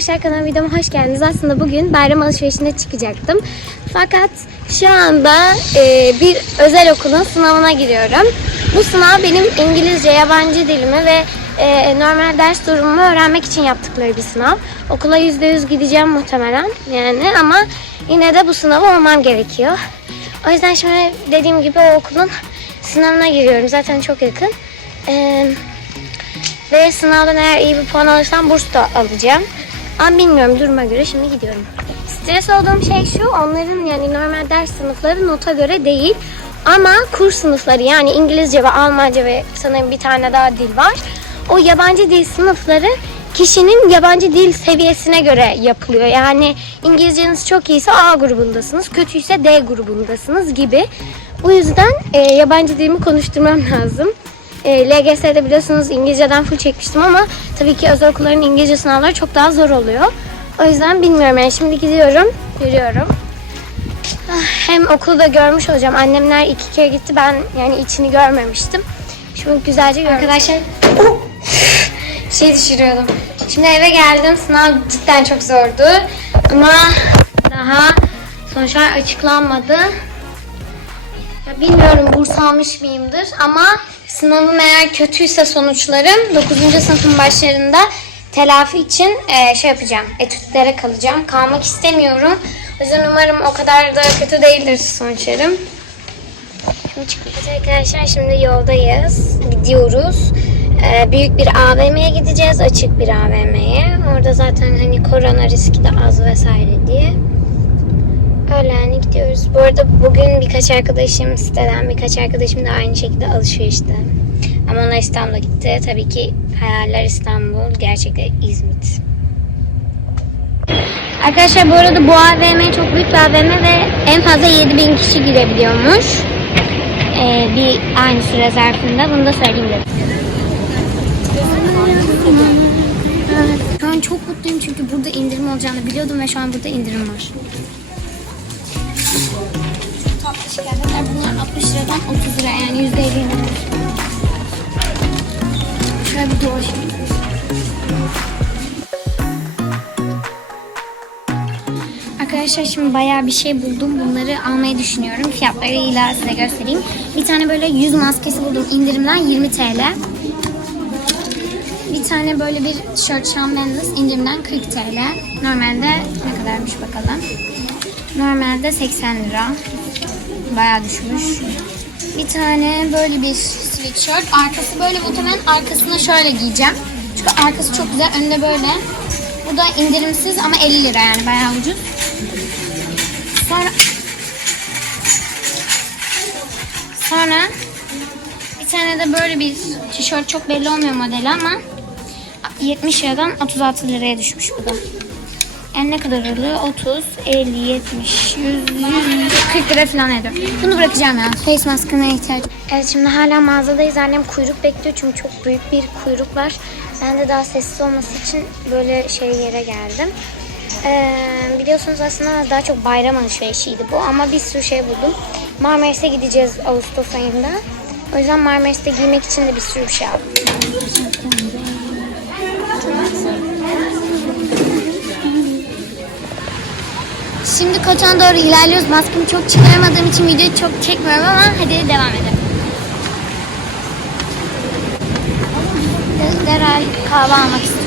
arkadaşlar kanalıma videoma hoş geldiniz. Aslında bugün bayram alışverişine çıkacaktım. Fakat şu anda e, bir özel okulun sınavına giriyorum. Bu sınav benim İngilizce, yabancı dilimi ve e, normal ders durumumu öğrenmek için yaptıkları bir sınav. Okula %100 gideceğim muhtemelen yani ama yine de bu sınavı olmam gerekiyor. O yüzden şimdi dediğim gibi o okulun sınavına giriyorum. Zaten çok yakın. Eee ve sınavdan eğer iyi bir puan alırsam burs da alacağım. Ama bilmiyorum duruma göre şimdi gidiyorum. Stres olduğum şey şu onların yani normal ders sınıfları nota göre değil. Ama kurs sınıfları yani İngilizce ve Almanca ve sanırım bir tane daha dil var. O yabancı dil sınıfları kişinin yabancı dil seviyesine göre yapılıyor. Yani İngilizceniz çok iyiyse A grubundasınız, kötüyse D grubundasınız gibi. Bu yüzden e, yabancı dilimi konuşturmam lazım. E, LGS'de biliyorsunuz İngilizceden full çekmiştim ama tabii ki özel okulların İngilizce sınavları çok daha zor oluyor. O yüzden bilmiyorum yani şimdi gidiyorum, yürüyorum. Ah, Hem okulda görmüş olacağım. Annemler iki kere gitti. Ben yani içini görmemiştim. Şimdi güzelce görmüş Arkadaşlar şey düşürüyordum. Şimdi eve geldim. Sınav cidden çok zordu. Ama daha sonuçlar açıklanmadı. Ya bilmiyorum burs almış mıyımdır ama sınavım eğer kötüyse sonuçlarım 9. sınıfın başlarında telafi için e, şey yapacağım. Etütlere kalacağım. Kalmak istemiyorum. O yüzden umarım o kadar da kötü değildir sonuçlarım. Şimdi çıkıyoruz arkadaşlar. Şimdi yoldayız. Gidiyoruz. Ee, büyük bir AVM'ye gideceğiz. Açık bir AVM'ye. Orada zaten hani korona riski de az vesaire diye. Öyle yani gidiyoruz. Bu arada bugün birkaç arkadaşım siteden birkaç arkadaşım da aynı şekilde alışverişte. Ama onlar İstanbul'a gitti. Tabii ki hayaller İstanbul, gerçekten İzmit. Arkadaşlar bu arada bu AVM çok büyük bir AVM ve en fazla 7000 kişi girebiliyormuş. Ee, bir aynı süre zarfında. Bunu da söyleyeyim dedim. Şu an çok mutluyum çünkü burada indirim olacağını biliyordum ve şu an burada indirim var. Tatlı şekerler bunlar 60 liradan 30 lira yani %50 indirim. Şöyle bir dolaşayım. Arkadaşlar şimdi bayağı bir şey buldum. Bunları almayı düşünüyorum. Fiyatlarıyla size göstereyim. Bir tane böyle yüz maskesi buldum indirimden 20 TL. Bir tane böyle bir tişört Shawn Mendes indirimden 40 TL. Normalde ne kadarmış bakalım. Normalde 80 lira. Bayağı düşmüş. Bir tane böyle bir sweatshirt. Arkası böyle muhtemelen arkasına şöyle giyeceğim. Çünkü arkası çok güzel. Önünde böyle. Bu da indirimsiz ama 50 lira yani bayağı ucuz. Sonra Sonra bir tane de böyle bir tişört çok belli olmuyor modeli ama 70 liradan 36 liraya düşmüş bu da. Yani ne kadar oluyor? 30, 50, 70, 100, 100, 40 lira falan ediyor. Bunu bırakacağım ya. Face maskına ihtiyaç. Evet şimdi hala mağazadayız. Annem kuyruk bekliyor çünkü çok büyük bir kuyruk var. Ben de daha sessiz olması için böyle şey yere geldim. Ee, biliyorsunuz aslında daha çok bayram alışverişiydi bu ama bir sürü şey buldum. Marmaris'e gideceğiz Ağustos ayında. O yüzden Marmaris'te giymek için de bir sürü bir şey aldım. Şimdi Koçan'a doğru ilerliyoruz. Maskemi çok çıkaramadığım için videoyu çok çekmiyorum ama hadi devam edelim. De- Derhal kahve almak istiyorum.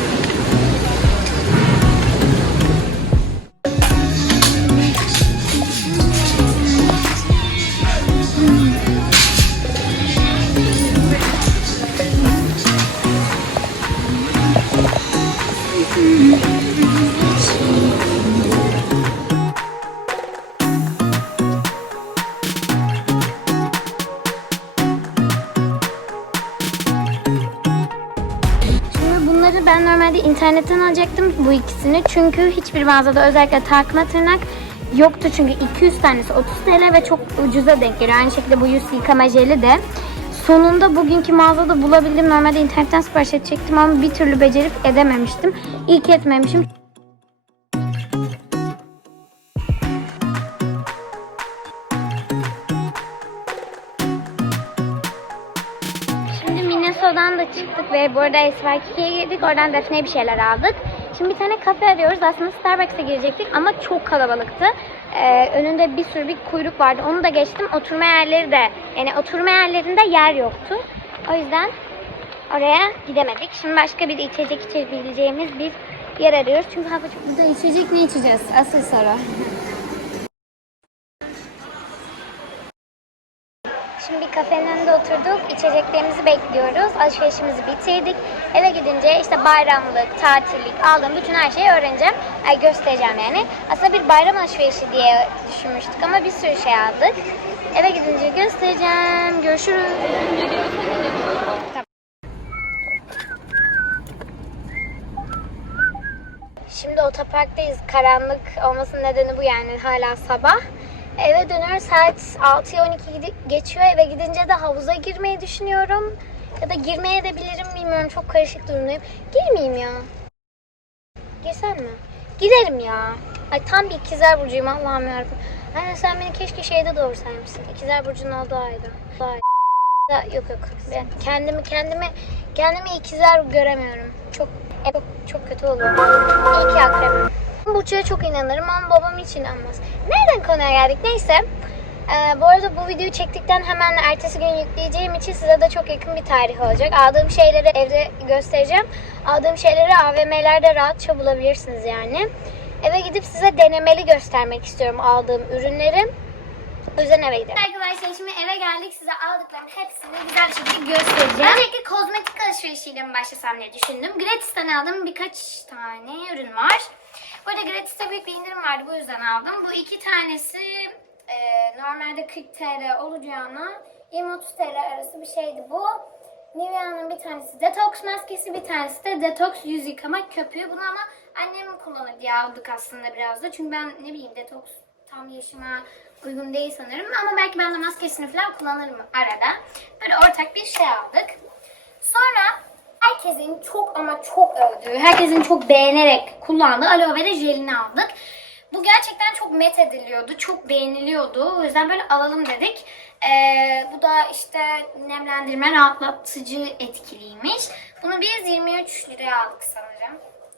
Alacaktım bu ikisini. Çünkü hiçbir mağazada özellikle takma tırnak yoktu. Çünkü 200 tanesi 30 TL ve çok ucuza denk geliyor. Aynı şekilde bu yüz yıkama jeli de. Sonunda bugünkü mağazada bulabildim. Normalde internetten sipariş edecektim ama bir türlü becerip edememiştim. İyi etmemişim. Da çıktık ve bu arada SY2'ye girdik. Oradan Defne'ye bir şeyler aldık. Şimdi bir tane kafe arıyoruz. Aslında Starbucks'a girecektik ama çok kalabalıktı. Ee, önünde bir sürü bir kuyruk vardı. Onu da geçtim. Oturma yerleri de yani oturma yerlerinde yer yoktu. O yüzden oraya gidemedik. Şimdi başka bir içecek içebileceğimiz bir yer arıyoruz. Çünkü hava çok Burada içecek ne içeceğiz? Asıl soru. Şimdi bir kafenin önünde oturduk. İçeceklerimizi bekliyoruz. Alışverişimizi bitirdik. Eve gidince işte bayramlık, tatillik aldığım bütün her şeyi öğreneceğim. Ay göstereceğim yani. Aslında bir bayram alışverişi diye düşünmüştük ama bir sürü şey aldık. Eve gidince göstereceğim. Görüşürüz. Şimdi otoparktayız. Karanlık olmasının nedeni bu yani hala sabah. Eve dönüyor saat 6'ya 12 gidi- geçiyor. Eve gidince de havuza girmeyi düşünüyorum. Ya da girmeye de bilirim bilmiyorum. Çok karışık durumdayım. Girmeyeyim ya. Girsem mi? Giderim ya. Ay tam bir ikizler burcuyum Allah'ım yarabbim. Anne sen beni keşke şeyde doğursaymışsın. İkizler burcunun olduğu ayda. Bu ay. Ya, Yok yok. Ben kendimi kendimi kendimi ikizler göremiyorum. Çok çok, çok kötü olur. İyi ki akrep. Burç'a çok inanırım ama babam hiç inanmaz. Nereden konuya geldik? Neyse. Ee, bu arada bu videoyu çektikten hemen ertesi gün yükleyeceğim için size de çok yakın bir tarih olacak. Aldığım şeyleri evde göstereceğim. Aldığım şeyleri AVM'lerde rahatça bulabilirsiniz yani. Eve gidip size denemeli göstermek istiyorum aldığım ürünleri. O yüzden eve gidelim. Arkadaşlar şimdi eve geldik. Size aldıklarımın hepsini güzel bir şekilde göstereceğim. Öncelikle kozmetik alışverişiyle mi başlasam diye düşündüm. Gratis'ten aldığım birkaç tane ürün var. Bu arada Gratis'te büyük bir indirim vardı. Bu yüzden aldım. Bu iki tanesi e, normalde 40 TL olacağına 20-30 TL arası bir şeydi bu. Nivea'nın bir tanesi detoks maskesi, bir tanesi de detoks yüz yıkama köpüğü. Bunu ama annem kullanır diye aldık aslında biraz da. Çünkü ben ne bileyim detoks tam yaşıma uygun değil sanırım. Ama belki ben de maskesini falan kullanırım arada. Böyle ortak bir şey aldık. Sonra herkesin çok ama çok övdüğü, herkesin çok beğenerek kullandığı aloe vera jelini aldık. Bu gerçekten çok met ediliyordu, çok beğeniliyordu. O yüzden böyle alalım dedik. Ee, bu da işte nemlendirme, rahatlatıcı etkiliymiş. Bunu biz 23 liraya aldık sanırım.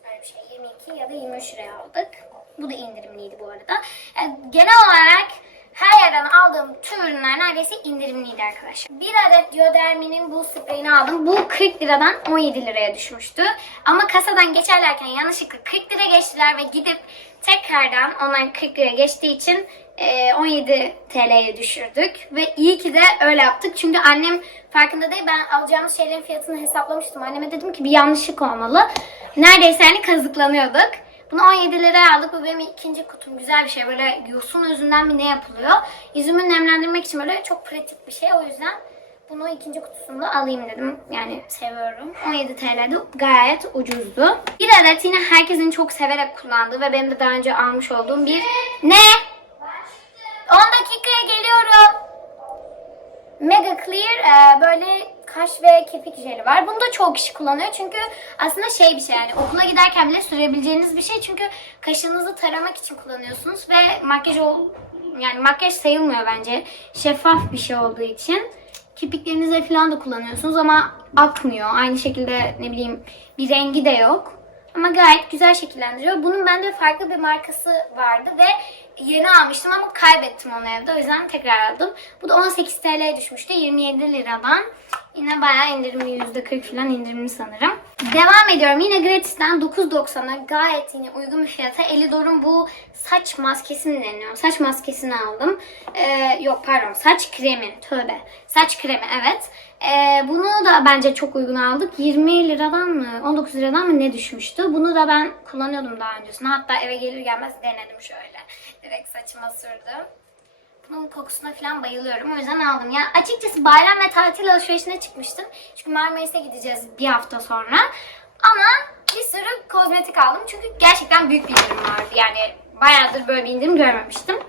Öyle bir şey 22 ya da 23 liraya aldık. Bu da indirimliydi bu arada. Yani genel olarak her yerden aldığım tüm ürünler neredeyse indirimliydi arkadaşlar. Bir adet Bioderminin bu spreyini aldım. Bu 40 liradan 17 liraya düşmüştü. Ama kasadan geçerlerken yanlışlıkla 40 lira geçtiler ve gidip tekrardan onlar 40 liraya geçtiği için e, 17 TL'ye düşürdük. Ve iyi ki de öyle yaptık. Çünkü annem farkında değil. Ben alacağımız şeylerin fiyatını hesaplamıştım. Anneme dedim ki bir yanlışlık olmalı. Neredeyse hani kazıklanıyorduk. Bunu 17 liraya aldık. Bu benim ikinci kutum. Güzel bir şey. Böyle yosun özünden bir ne yapılıyor. Yüzümü nemlendirmek için böyle çok pratik bir şey. O yüzden bunu ikinci kutusunda alayım dedim. Yani seviyorum. 17 TL'de gayet ucuzdu. Bir adet yine herkesin çok severek kullandığı ve benim de daha önce almış olduğum bir ne? 10 dakikaya geliyorum. Mega Clear e, böyle kaş ve kirpik jeli var. Bunu da çok kişi kullanıyor çünkü aslında şey bir şey yani okula giderken bile sürebileceğiniz bir şey çünkü kaşınızı taramak için kullanıyorsunuz ve makyaj ol yani makyaj sayılmıyor bence şeffaf bir şey olduğu için. Kirpiklerinize falan da kullanıyorsunuz ama akmıyor. Aynı şekilde ne bileyim bir rengi de yok. Ama gayet güzel şekillendiriyor. Bunun bende farklı bir markası vardı ve yeni almıştım ama kaybettim onu evde. O yüzden tekrar aldım. Bu da 18 TL'ye düşmüştü. 27 liradan. Yine bayağı indirimli. %40 falan indirimli sanırım. Devam ediyorum. Yine gratis'ten 9.90'a gayet yine uygun bir fiyata. Elidor'un bu saç maskesini deniyor. Saç maskesini aldım. Ee, yok pardon saç kremi. Tövbe. Saç kremi evet. Ee, bunu da bence çok uygun aldık. 20 liradan mı 19 liradan mı ne düşmüştü. Bunu da ben kullanıyordum daha öncesinde. Hatta eve gelir gelmez denedim şöyle. Direkt saçıma sürdüm. Bunun kokusuna falan bayılıyorum. O yüzden aldım. Ya açıkçası bayram ve tatil alışverişine çıkmıştım. Çünkü Marmaris'e gideceğiz bir hafta sonra. Ama bir sürü kozmetik aldım. Çünkü gerçekten büyük bir indirim vardı. Yani bayağıdır böyle bir indirim görmemiştim.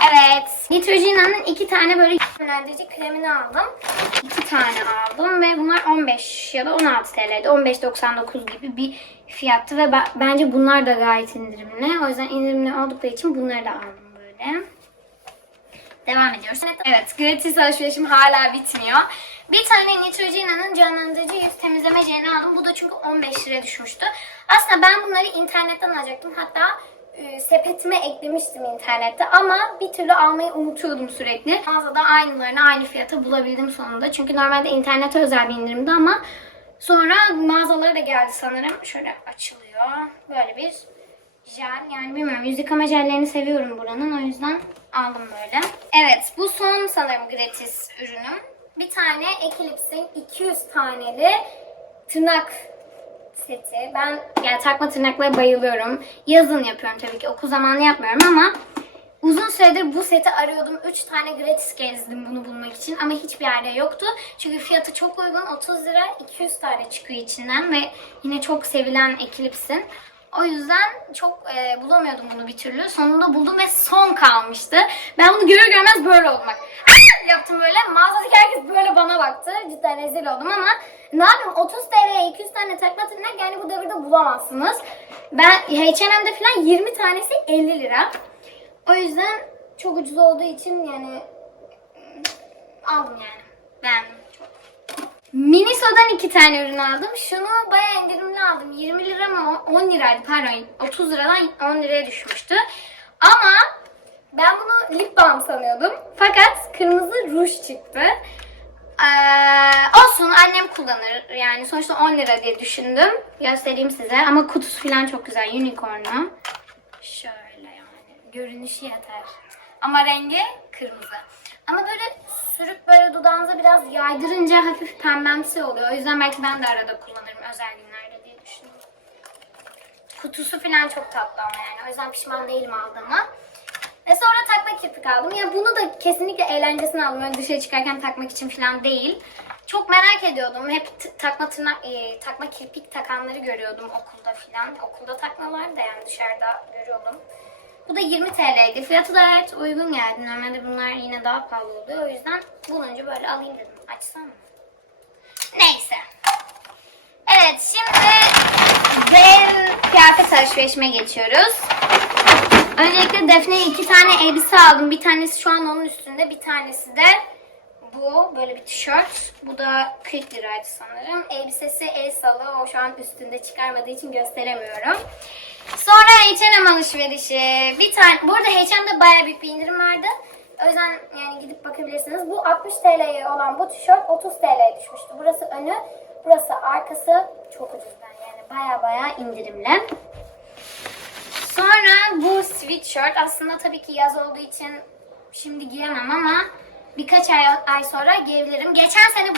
Evet. Neutrogena'nın iki tane böyle nemlendirici kremini aldım. İki tane aldım ve bunlar 15 ya da 16 TL'ydi. 15.99 gibi bir fiyattı ve ben- bence bunlar da gayet indirimli. O yüzden indirimli oldukları için bunları da aldım böyle. Devam ediyoruz. Evet, gratis alışverişim hala bitmiyor. Bir tane Neutrogena'nın canlandırıcı yüz temizleme jelini aldım. Bu da çünkü 15 liraya düşmüştü. Aslında ben bunları internetten alacaktım. Hatta e, sepetime eklemiştim internette ama bir türlü almayı unutuyordum sürekli. Mağazada aynılarını aynı fiyata bulabildim sonunda. Çünkü normalde internete özel bir indirimdi ama sonra mağazalara da geldi sanırım. Şöyle açılıyor. Böyle bir jel. Yani bilmiyorum yüz yıkama seviyorum buranın. O yüzden aldım böyle. Evet bu son sanırım gratis ürünüm. Bir tane Eclipse'in 200 taneli tırnak seti. Ben yani takma tırnaklara bayılıyorum. Yazın yapıyorum tabii ki. Okul zamanı yapmıyorum ama uzun süredir bu seti arıyordum. 3 tane gratis gezdim bunu bulmak için ama hiçbir yerde yoktu. Çünkü fiyatı çok uygun. 30 lira 200 tane çıkıyor içinden ve yine çok sevilen Eclipse'in. O yüzden çok e, bulamıyordum bunu bir türlü. Sonunda buldum ve son kalmıştı. Ben bunu görür görmez böyle oldum bak. "Ah!" yaptım böyle. Mağazadaki herkes böyle bana baktı. Cidden rezil oldum ama ne yapayım 30 TL'ye 200 tane takma tırnak yani bu devirde bulamazsınız. Ben H&M'de falan 20 tanesi 50 lira. O yüzden çok ucuz olduğu için yani mm, aldım yani. Beğendim. Miniso'dan iki tane ürün aldım. Şunu bayağı indirimli aldım. 20 lira mı? 10 liraydı pardon. 30 liradan 10 liraya düşmüştü. Ama ben bunu lip balm sanıyordum. Fakat kırmızı ruj çıktı. Ee, olsun annem kullanır. Yani sonuçta 10 lira diye düşündüm. Göstereyim size. Ama kutusu falan çok güzel. Unicorn'u. Şöyle yani. Görünüşü yeter. Ama rengi kırmızı. Ama böyle sürüp böyle dudağınıza biraz yaydırınca hafif pembemsi oluyor. O yüzden belki ben de arada kullanırım özel günlerde diye düşündüm. Kutusu falan çok tatlı ama yani. O yüzden pişman değilim aldığıma. Ve sonra takma kirpik aldım. Ya bunu da kesinlikle eğlencesine aldım. Öyle dışarı çıkarken takmak için falan değil. Çok merak ediyordum. Hep takma tırnak, e, takma kirpik takanları görüyordum okulda falan. Okulda takmalar da yani dışarıda görüyordum. Bu da 20 TL'ydi. Fiyatı da gayet uygun geldi. Normalde bunlar yine daha pahalı oluyor. O yüzden bulunca böyle alayım dedim. Açsam mı? Neyse. Evet şimdi dev kıyafet alışverişime geçiyoruz. Öncelikle Defne'ye iki tane elbise aldım. Bir tanesi şu an onun üstünde. Bir tanesi de bu. Böyle bir tişört. Bu da 40 liraydı sanırım. Elbisesi el salı. O şu an üstünde çıkarmadığı için gösteremiyorum. Sonra H&M alışverişi. Bir tane, bu arada H&M'de bayağı büyük bir indirim vardı. O yüzden yani gidip bakabilirsiniz. Bu 60 TL'ye olan bu tişört 30 TL'ye düşmüştü. Burası önü, burası arkası. Çok ucuzdan yani baya baya indirimli. Sonra bu sweatshirt aslında tabii ki yaz olduğu için şimdi giyemem ama birkaç ay, ay sonra giyebilirim. Geçen sene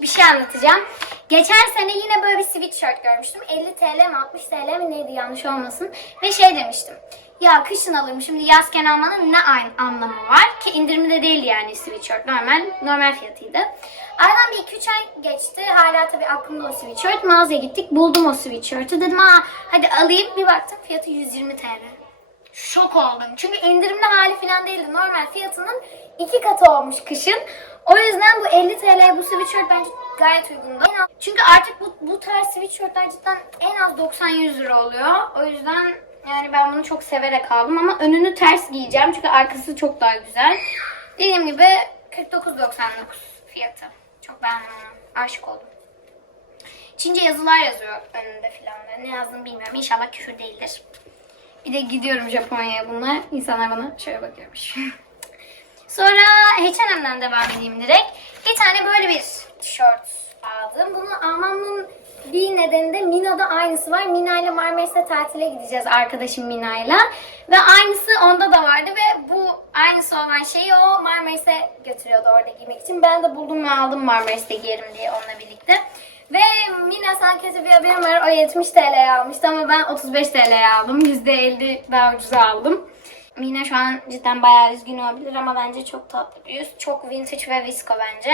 bir şey anlatacağım. Geçen sene yine böyle bir sweatshirt görmüştüm. 50 TL mi 60 TL mi neydi yanlış olmasın. Ve şey demiştim. Ya kışın alırım şimdi yazken almanın ne aynı anlamı var ki indirimde değildi yani sweatshirt normal normal fiyatıydı. Aradan bir 2-3 ay geçti. Hala tabii aklımda o sweatshirt. Mağazaya gittik buldum o sweatshirt'ı. Dedim ha hadi alayım bir baktım fiyatı 120 TL. Şok oldum. Çünkü indirimli hali falan değildi. Normal fiyatının iki katı olmuş kışın. O yüzden bu 50 TL bu sweatshirt bence gayet uygundu. Az- Çünkü artık bu, bu tarz sweatshirtler cidden en az 90-100 lira oluyor. O yüzden yani ben bunu çok severek aldım ama önünü ters giyeceğim çünkü arkası çok daha güzel. Dediğim gibi 49.99 fiyatı. Çok beğendim onu. Aşık oldum. Çince yazılar yazıyor önünde filan. Ne yazdığını bilmiyorum. İnşallah küfür değildir. Bir de gidiyorum Japonya'ya bunlar. İnsanlar bana şöyle bakıyormuş. Sonra H&M'den devam edeyim direkt. Bir tane böyle bir tişört aldım. Bunu almamın bir nedeni de Mina'da aynısı var. Mina ile Marmaris'e tatile gideceğiz arkadaşım Mina'yla. Ve aynısı onda da vardı ve bu aynısı olan şeyi o Marmaris'e götürüyordu orada giymek için. Ben de buldum ve aldım Marmaris'te giyerim diye onunla birlikte. Ve Mina sana kötü bir haberim var. O 70 TL'ye almıştı ama ben 35 TL'ye aldım. %50 daha ucuza aldım. Mina şu an cidden bayağı üzgün olabilir ama bence çok tatlı bir yüz. Çok vintage ve visco bence.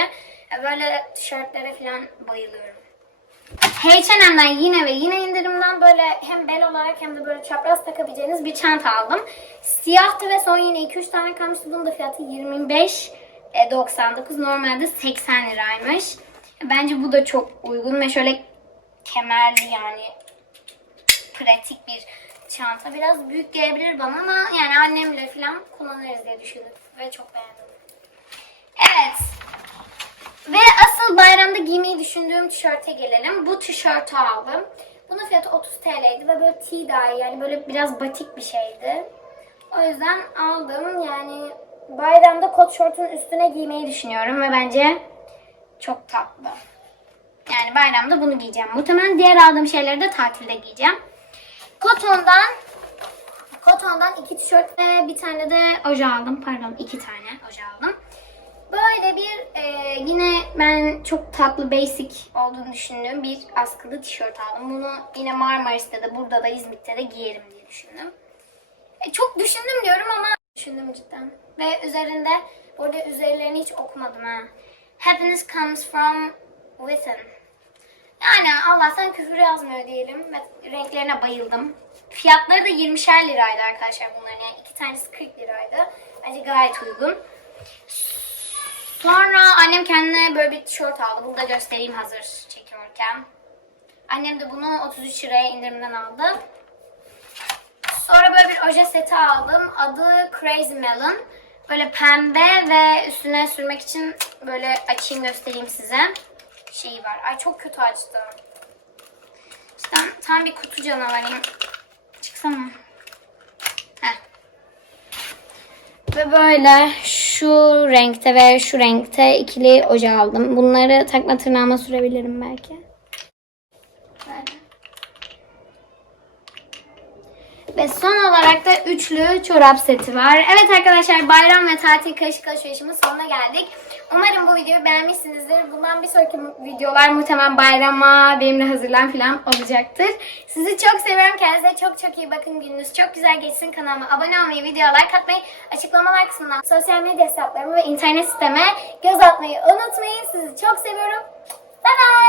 Böyle tişörtlere falan bayılıyorum. H&M'den yine ve yine indirimden böyle hem bel olarak hem de böyle çapraz takabileceğiniz bir çanta aldım. Siyahtı ve son yine 2-3 tane kalmıştı. Bunun da fiyatı 25.99. Normalde 80 liraymış. Bence bu da çok uygun ve şöyle kemerli yani pratik bir çanta. Biraz büyük gelebilir bana ama yani annemle falan kullanırız diye düşündüm ve çok beğendim. Evet. Ve asıl giymeyi düşündüğüm tişörte gelelim. Bu tişörtü aldım. Bunun fiyatı 30 TL'ydi ve böyle tee dye yani böyle biraz batik bir şeydi. O yüzden aldım. Yani bayramda kot şortun üstüne giymeyi düşünüyorum ve bence çok tatlı. Yani bayramda bunu giyeceğim. Muhtemelen diğer aldığım şeyleri de tatilde giyeceğim. Koton'dan Koton'dan iki tişört ve bir tane de oje aldım. Pardon iki tane oje aldım. Böyle bir e, yine ben çok tatlı basic olduğunu düşündüğüm bir askılı tişört aldım. Bunu yine Marmaris'te de burada da İzmit'te de giyerim diye düşündüm. E, çok düşündüm diyorum ama düşündüm cidden. Ve üzerinde orada üzerlerini hiç okumadım ha. Happiness comes from within. Yani Allah'tan küfür yazmıyor diyelim ve renklerine bayıldım. Fiyatları da 20'şer liraydı arkadaşlar bunların yani iki tanesi 40 liraydı. Bence gayet uygun. Sonra annem kendine böyle bir tişört aldı. Bunu da göstereyim hazır çekiyorken. Annem de bunu 33 liraya indirimden aldı. Sonra böyle bir oje seti aldım. Adı Crazy Melon. Böyle pembe ve üstüne sürmek için böyle açayım göstereyim size. Şeyi var. Ay çok kötü açtım. İşte tam bir kutu canavarıyım. Çıksana. Heh. Ve böyle şu renkte ve şu renkte ikili oje aldım. Bunları takma tırnağıma sürebilirim belki. Böyle. Ve son olarak da üçlü çorap seti var. Evet arkadaşlar bayram ve tatil karışık alışverişimin sonuna geldik. Umarım bu videoyu beğenmişsinizdir. Bundan bir sonraki videolar muhtemelen bayrama benimle hazırlan falan olacaktır. Sizi çok seviyorum. Kendinize çok çok iyi bakın. Gününüz çok güzel geçsin. Kanalıma abone olmayı, videoya like atmayı, açıklamalar kısmından sosyal medya hesaplarımı ve internet siteme göz atmayı unutmayın. Sizi çok seviyorum. Bye bye.